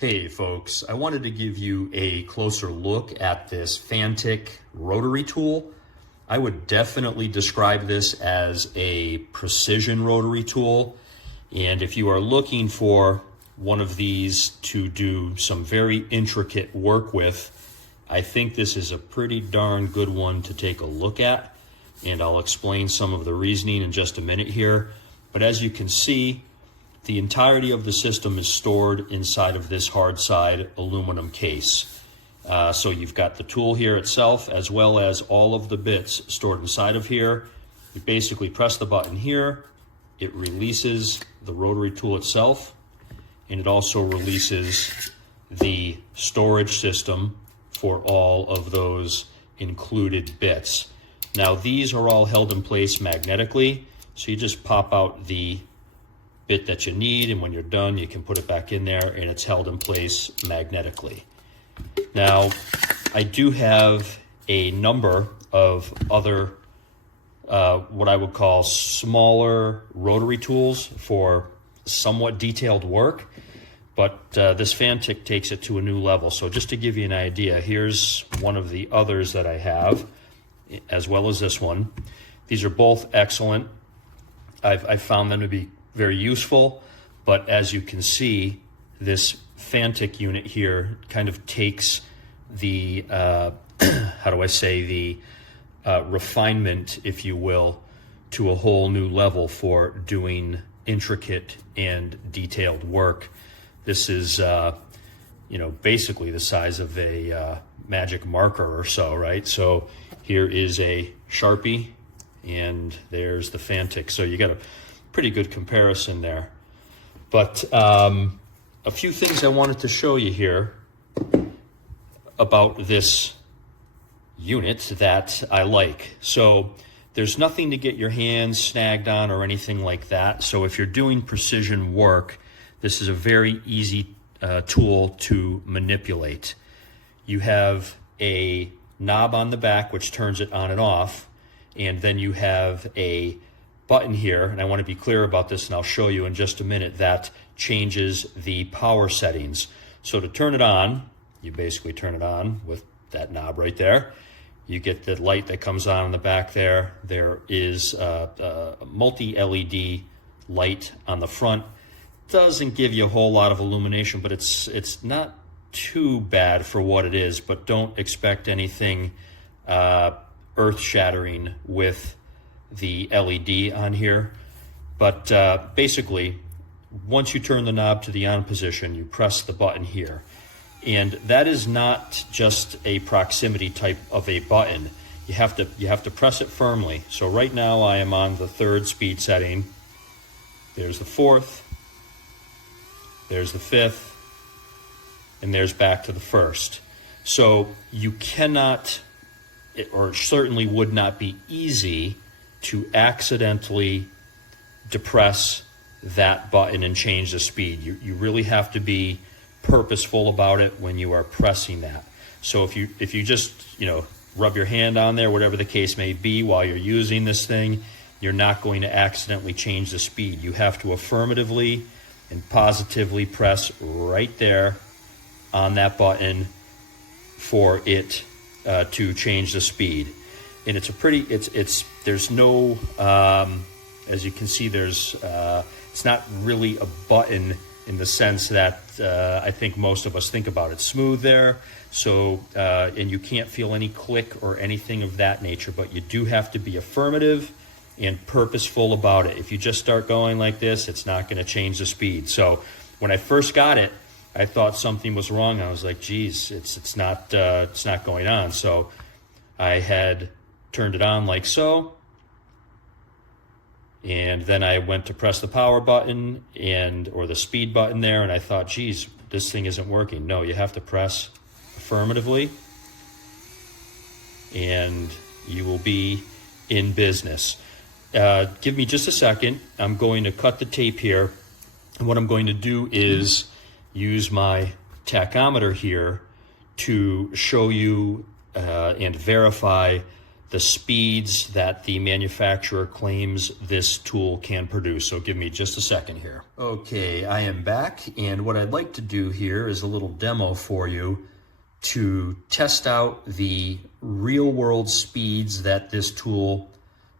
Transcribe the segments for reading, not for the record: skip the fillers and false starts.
Hey folks, I wanted to give you a closer look at this Fanttik rotary tool. I would definitely describe this as a precision rotary tool. And if you are looking for one of these to do some very intricate work with, I think this is a pretty darn good one to take a look at. And I'll explain some of the reasoning in just a minute here. But as you can see, the entirety of the system is stored inside of this hard side aluminum case. So you've got the tool here itself as well as all of the bits stored inside of here. You basically press the button here, it releases the rotary tool itself, and it also releases the storage system for all of those included bits. Now these are all held in place magnetically, so you just pop out the bit that you need, and when you're done you can put it back in there and it's held in place magnetically. Now I do have a number of other what I would call smaller rotary tools for somewhat detailed work, but this Fanttik takes it to a new level. So just to give you an idea, here's one of the others that I have, as well as this one. These are both excellent. I've found them to be very useful, but as you can see, this Fanttik unit here kind of takes the how do I say, the refinement, if you will, to a whole new level for doing intricate and detailed work. This is you know, basically the size of a magic marker or so, right? So here is a Sharpie and there's the Fanttik. So you got a pretty good comparison there. But a few things I wanted to show you here about this unit that I like. So there's nothing to get your hands snagged on or anything like that. So if you're doing precision work, this is a very easy tool to manipulate. You have a knob on the back which turns it on and off, and then you have a button here, and I want to be clear about this, and I'll show you in just a minute, that changes the power settings. So to turn it on, you basically turn it on with that knob right there. You get the light that comes on in the back there. There is a multi-LED light on the front. Doesn't give you a whole lot of illumination, but it's not too bad for what it is, but don't expect anything earth-shattering with the LED on here. But basically, once you turn the knob to the on position, you press the button here. And that is not just a proximity type of a button. You have to press it firmly. So right now I am on the 3rd speed setting. There's the 4th, there's the 5th, and there's back to the 1st. So you cannot, or certainly would not be easy to accidentally depress that button and change the speed. You really have to be purposeful about it when you are pressing that. So if you just, you know, rub your hand on there, whatever the case may be, while you're using this thing, you're not going to accidentally change the speed. You have to affirmatively and positively press right there on that button for it to change the speed. And it's a pretty, there's no, as you can see, there's, it's not really a button in the sense that I think most of us think about. It's smooth there, so, and you can't feel any click or anything of that nature, but you do have to be affirmative and purposeful about it. If you just start going like this, it's not going to change the speed. So when I first got it, I thought something was wrong. I was like, geez, it's not going on. So I had turned it on like so, and then I went to press the power button or the speed button there, and I thought, geez, this thing isn't working. No, you have to press affirmatively and you will be in business. Give me just a second. I'm going to cut the tape here, and what I'm going to do is use my tachometer here to show you and verify the speeds that the manufacturer claims this tool can produce. So give me just a second here. Okay, I am back, and what I'd like to do here is a little demo for you to test out the real-world speeds that this tool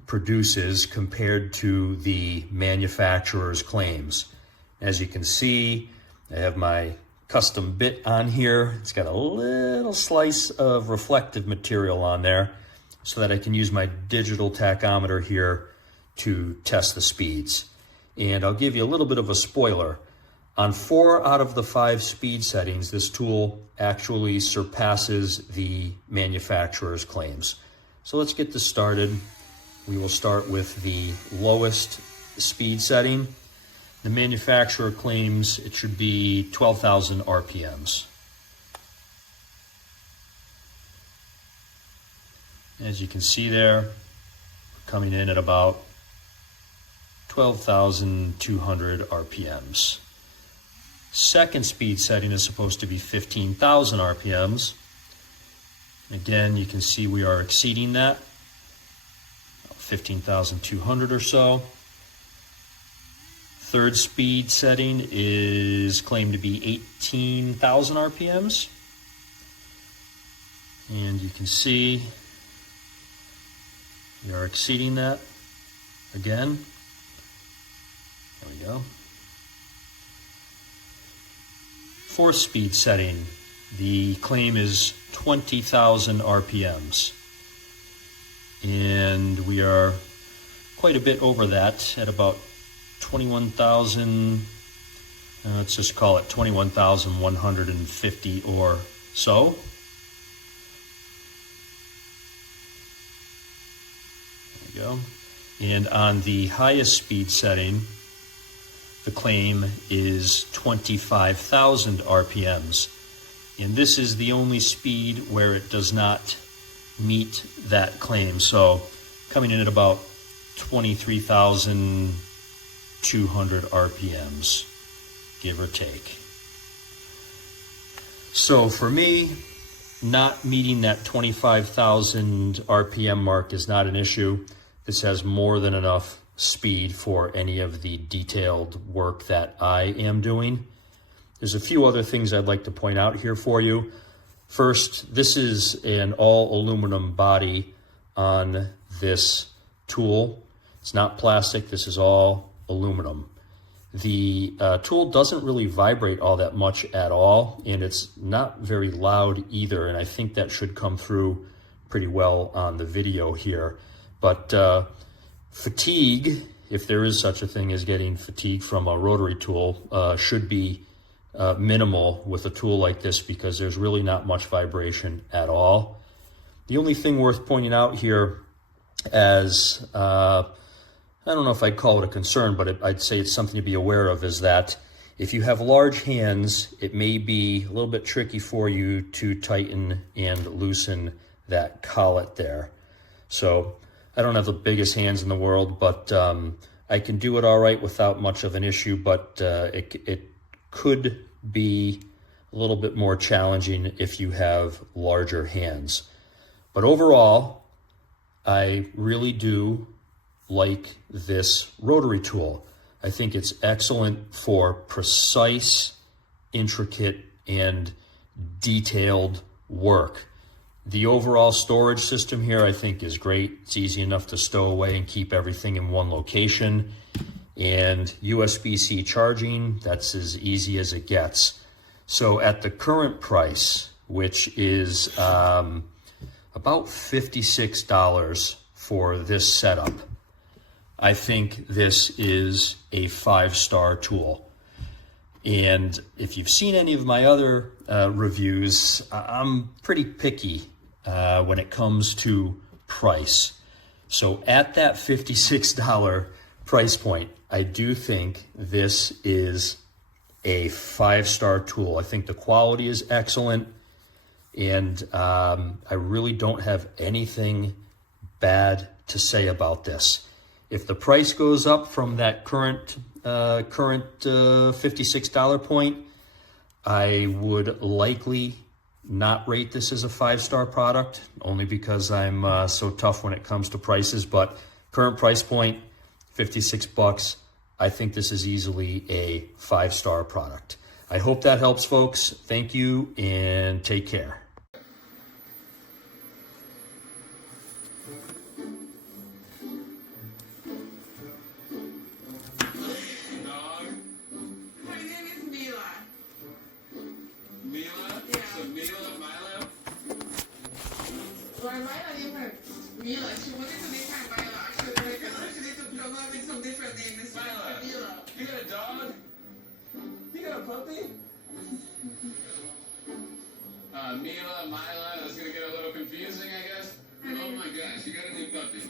produces compared to the manufacturer's claims. As you can see, I have my custom bit on here. It's got a little slice of reflective material on there so that I can use my digital tachometer here to test the speeds. And I'll give you a little bit of a spoiler. On 4 out of the 5 speed settings, this tool actually surpasses the manufacturer's claims. So let's get this started. We will start with the lowest speed setting. The manufacturer claims it should be 12,000 RPMs. As you can see there, coming in at about 12,200 RPMs. Second speed setting is supposed to be 15,000 RPMs. Again, you can see we are exceeding that, 15,200 or so. Third speed setting is claimed to be 18,000 RPMs. And you can see we are exceeding that again. There we go. Fourth speed setting, the claim is 20,000 RPMs. And we are quite a bit over that at about 21,000, let's just call it 21,150 or so. There we go. And on the highest speed setting, the claim is 25,000 RPMs. And this is the only speed where it does not meet that claim. So coming in at about 23,200 RPMs, give or take. So for me, not meeting that 25,000 RPM mark is not an issue. This has more than enough speed for any of the detailed work that I am doing. There's a few other things I'd like to point out here for you. First, this is an all aluminum body on this tool. It's not plastic, this is all aluminum. The tool doesn't really vibrate all that much at all, and it's not very loud either, and I think that should come through pretty well on the video here. But fatigue, if there is such a thing as getting fatigue from a rotary tool, should be minimal with a tool like this because there's really not much vibration at all. The only thing worth pointing out here as, I don't know if I'd call it a concern, but I'd say it's something to be aware of, is that if you have large hands, it may be a little bit tricky for you to tighten and loosen that collet there. So I don't have the biggest hands in the world, but I can do it all right without much of an issue, but it could be a little bit more challenging if you have larger hands. But overall, I really do like this rotary tool. I think it's excellent for precise, intricate, and detailed work. The overall storage system here I think is great. It's easy enough to stow away and keep everything in one location. And USB-C charging, that's as easy as it gets. So at the current price, which is about $56 for this setup, I think this is a 5-star tool. And if you've seen any of my other reviews, I'm pretty picky when it comes to price. So at that $56 price point, I do think this is a 5-star tool. I think the quality is excellent, and I really don't have anything bad to say about this. If the price goes up from that current $56 point, I would likely not rate this as a 5-star product, only because I'm so tough when it comes to prices, but current price point, 56 bucks. I think this is easily a 5-star product. I hope that helps, folks. Thank you and take care. Mila, she wanted to make her Mila. Actually, because she needs to come up with some different names. Mila. You got a dog? You got a puppy? Mila, Mila, that's gonna get a little confusing, I guess. Oh my gosh, you got a new puppy.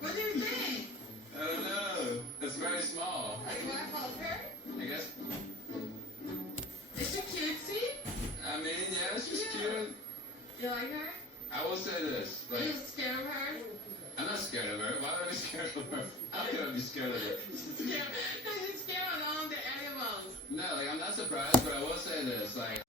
What do you think? I don't know. It's very small. You want to help her? I guess. Is she cutesy? I mean, yeah, she's cute. You like her? I will say this. Are you Like, scared of her? I'm not scared of her. Why would I be scared of her? How could I be scared of her? She's scared. No, she's scared of all the animals. No, like, I'm not surprised, but I will say this. Like,